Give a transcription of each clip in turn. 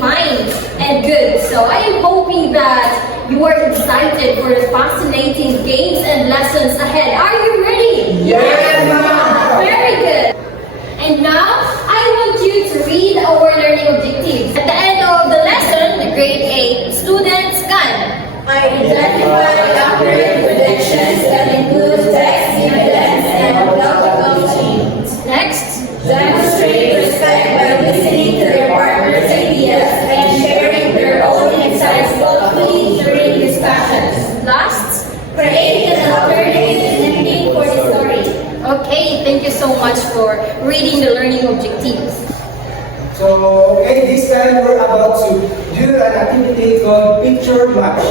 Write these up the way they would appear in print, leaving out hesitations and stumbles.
fine and good. So I am hoping that you are excited for the fascinating games and lessons ahead. Are you ready? Yes, ma'am. Very good. And now, I want you to read our learning objectives. At the end of the lesson, the grade 8 students can identify accurate predictions that include text, evidence, and logical chains. Next. Demonstrate respect by listening to their partner's ideas and sharing their own insights thoughtfully during discussions. Last. Create an alternative ending for the story. Okay, thank you so much for reading the learning objectives. So, okay, this time we're about to do an activity called Picture Match.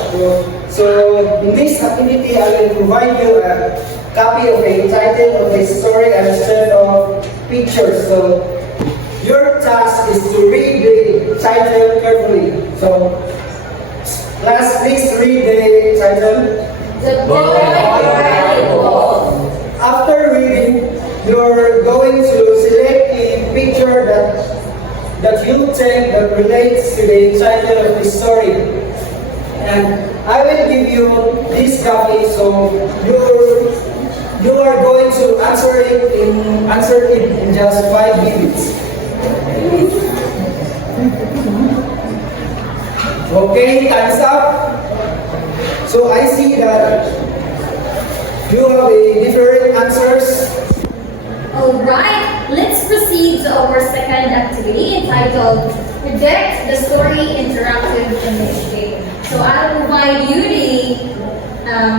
So, in this activity, I will provide you a copy of a title of a story and a set of pictures. So, your task is to read the title carefully. So, class, please read the title. The boy cried wolf. After reading, you're going to select a picture that you think that relates to the title of the story. And I will give you this copy, so you are going to answer it in just 5 minutes. Okay, time's up. So I see that you have a different answers. Alright, let's proceed to our second activity entitled Predict the Story Interactive Image Game. So I'll provide you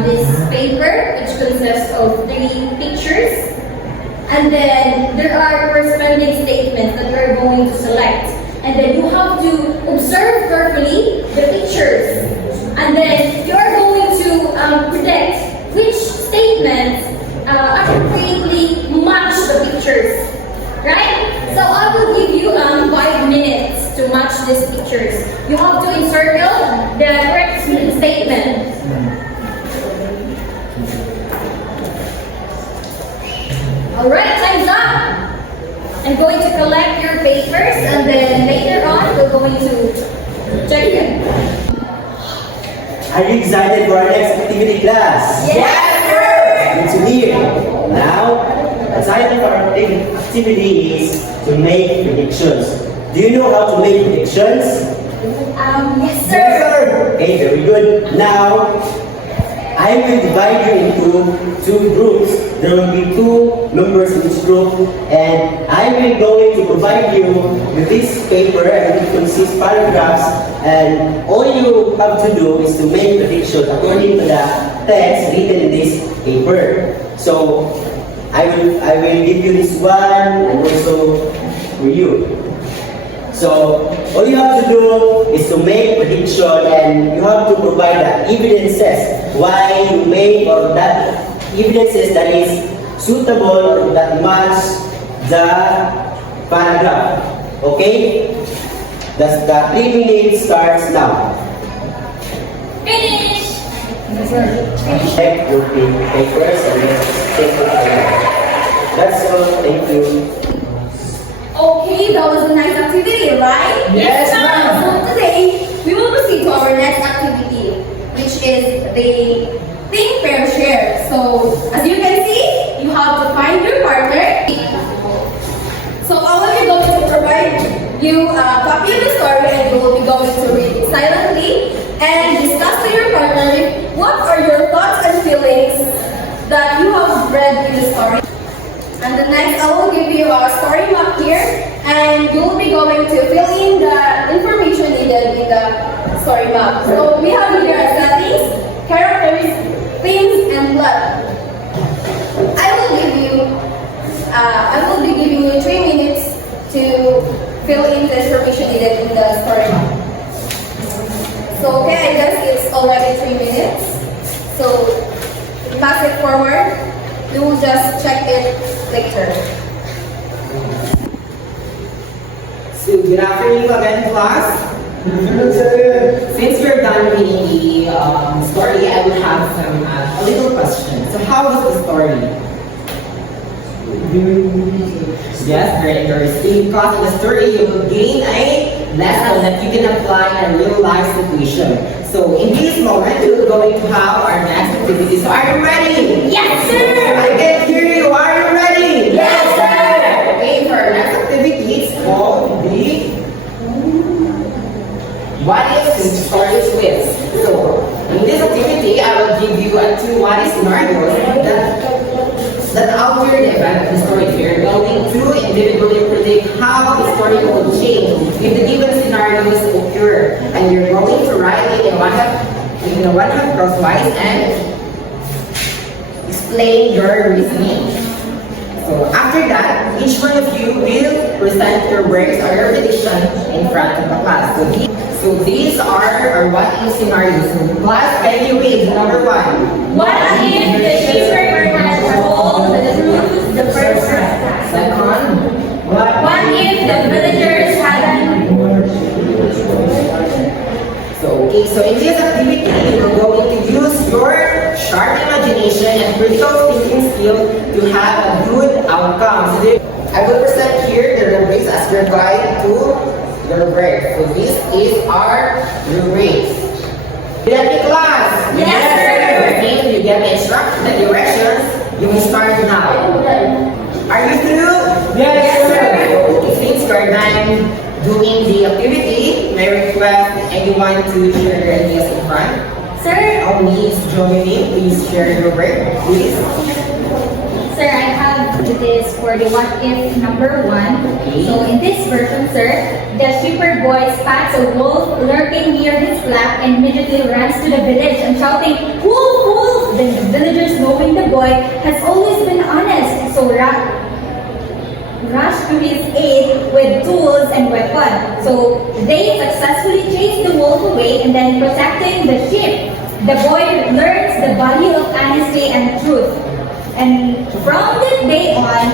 this paper which consists of 3 pictures, and then there are corresponding statements that you're going to select, and then you have to observe carefully the pictures, and then you're going to predict which statements appropriately match the pictures, right? So I will give you 5 minutes to match these pictures. You have to encircle the correct statement. Alright, time's up. I'm going to collect your papers, and then later on we're going to check them. Are you excited for our next activity, class? Yes, Good to hear. Now, the title of our activity is to make predictions. Do you know how to make predictions? yes, sir. Okay, very good. Now, I will divide you into 2 groups. There will be 2 members in each group, and I will going to provide you with this paper, and it consists paragraphs, and all you have to do is to make predictions according to the text written in this paper. So I will give you this one and also for you. So all you have to do is to make prediction, and you have to provide the evidences why you made, or that evidences that is suitable or that match the paragraph. Okay? The 3 minutes starts now. Finish. Check your papers and then take it away. That's all. Thank you. Okay, that was a nice activity, right? Yes, ma'am. So today, we will proceed to our next activity, which is the think, pair, share. So, as you can see, you have to find your partner. So, I will be going to provide you a copy of the story, and you will be going to read it silently and discuss to your partner what are your thoughts and feelings that you have read in the story. And the next, I will give you a story map here, and you will be going to fill in the information needed in the story map. So we have here settings, characters, themes, and plot. I will be giving you 3 minutes to fill in the information needed in the story map. So okay, I guess it's already 3 minutes. So pass it forward. You will just check it later. So good afternoon again, class. Since we're done reading the story, I will have some a little question. So how was the story? Yes, very interesting. Because in the story, you will gain a lesson that you can apply in a real life situation. So in this moment, we're going to have our next activity. So are you ready? Yes, sir! I can hear you. Are you ready? Yes, sir! Okay, for our next activity, it's called the What If Stories Quiz. So in this activity, I will give you two what if scenarios that alter the event of the story. So you're going to individually predict how the story will change if the given scenarios occur, and you're going to write it in one hand crosswise and explain your reasoning. So after that, each one of you will present your works or your prediction in front of the class. So these are our what if scenarios. So class, can you read number one? What if the shepherd had told the truth the first time? Second, What if the villagers hadn't? so in this activity, you're going to use your sharp imagination and critical thinking skill to have a good outcome. So I will present here the rubrics as your guide to your work. So this is our rubrics. You get the class? Yes, sir. Okay, you get the instructions and directions. You will start now. Are you through? Yes, sir. Since we're done doing the activity, may I request anyone to share their ideas in front? Sir, Please join me. Please share your work, please. sir, I have this for the what if number 1. Okay. So in this version, sir, the shepherd boy spots a wolf lurking near his flock and immediately runs to the village and shouting, "Wolf, wolf!" Then the villagers, knowing the boy has always been honest, so rush to his aid with tools and weapons. So they successfully chase the wolf away, and then protecting the sheep, the boy learns the value of honesty and truth. And from that day on,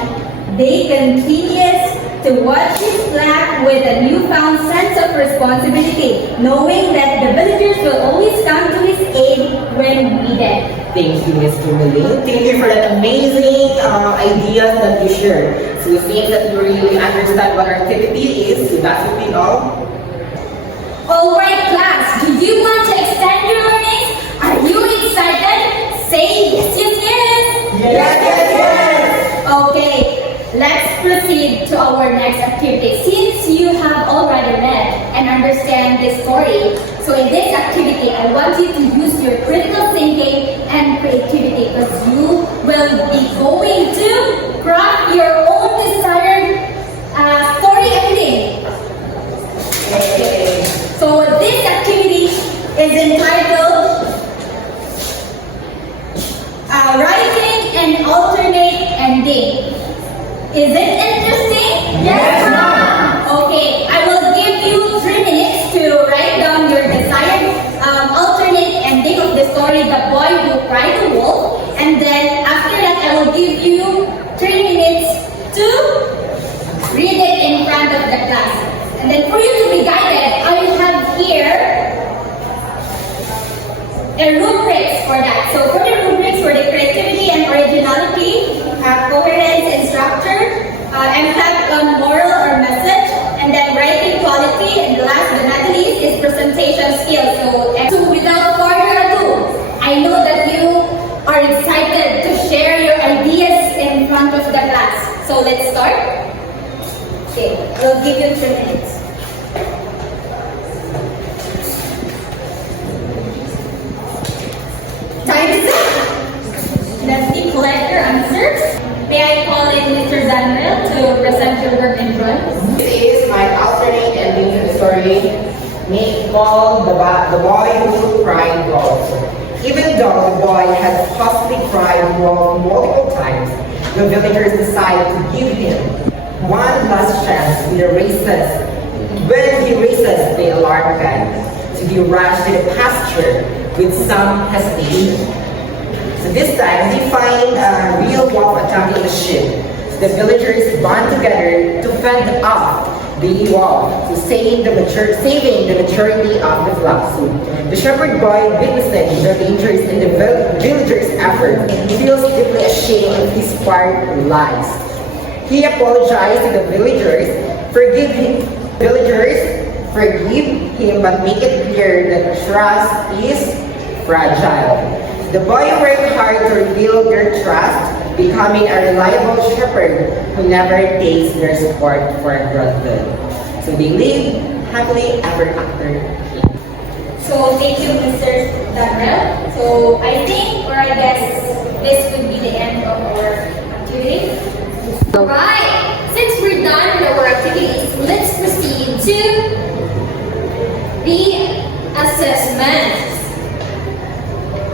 they continues to watch his flock with a newfound sense of responsibility, knowing that the villagers will always come to his aid when needed. Thank you, Mr. Muli. Thank you for that amazing ideas that you shared. So it seems that you really understand what our activity is. So that would be all. Alright class, do you want to extend your learning? Are you excited? Say yes, yes, yes! Yes, yes, yes! Okay, let's proceed to our next activity. Since you have already read and understand this story, so in this activity, I want you to use your critical thinking and creativity, because you will be going to craft your own desired story ending. So this activity is entitled Writing an Alternate Ending. Is it interesting? Yes, ma'am. Okay, I will give you 3 minutes to write down your desired alternate ending of the story, The Boy Who Cried the Wolf. And then after that, I will give you 3 minutes to read it in front of the class. And then for you to be guided, I will have here a rubrics for that. So for the rubrics for the creativity and originality, coherence and structure, impact on moral or message, and then writing quality, and last but not least is presentation skills. So without further ado, I know that you are excited to share your ideas in front of the class. So let's start. Okay, we'll give you 3 minutes. Time is up. Let's collect your answers. May I call in Mr. Daniel to present your work in front? This is my alternate ending to the story, called The Boy Who Cried Wolf. Even though the boy had possibly cried wolf multiple times, the villagers decided to give him one last chance in the races. When he races the alarm gun to be rushed to the pasture with some hesitation. So this time, they find a real wolf attacking the sheep. The villagers band together to fend off the wolf, so saving the maturity of the flock. So the shepherd boy, witnessing the dangers in the villagers' effort, feels deeply ashamed of his part lies. He apologized to the villagers, forgive him. Villagers Forgive him, but make it clear that trust is fragile. The boy worked hard to rebuild their trust, becoming a reliable shepherd who never takes their support for granted. So they live happily ever after. So thank you, Mr. Daniel. So I think, or I guess, this would be the end of our activity. Alright, since we're done with our activities, let's proceed to the assessment,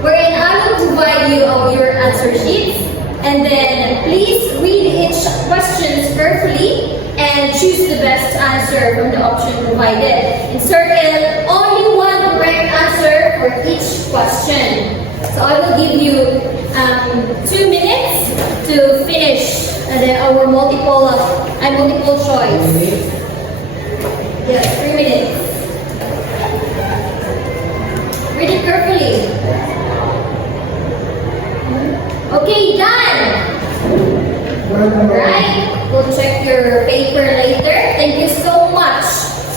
wherein I will provide you of your answer sheets, and then please read each questions carefully and choose the best answer from the option provided. Circle only one correct answer for each question. So I will give you 2 minutes to finish our multiple choice. Yes, 3 minutes. Read it carefully. Okay, done. Alright, we'll check your paper later. Thank you so much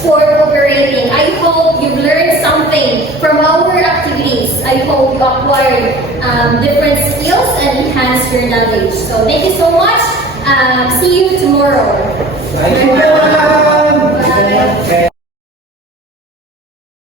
for cooperating. I hope you've learned something from our activities. I hope you acquired different skills and enhanced your knowledge. So thank you so much. See you tomorrow. Thank you, ma'am. Bye.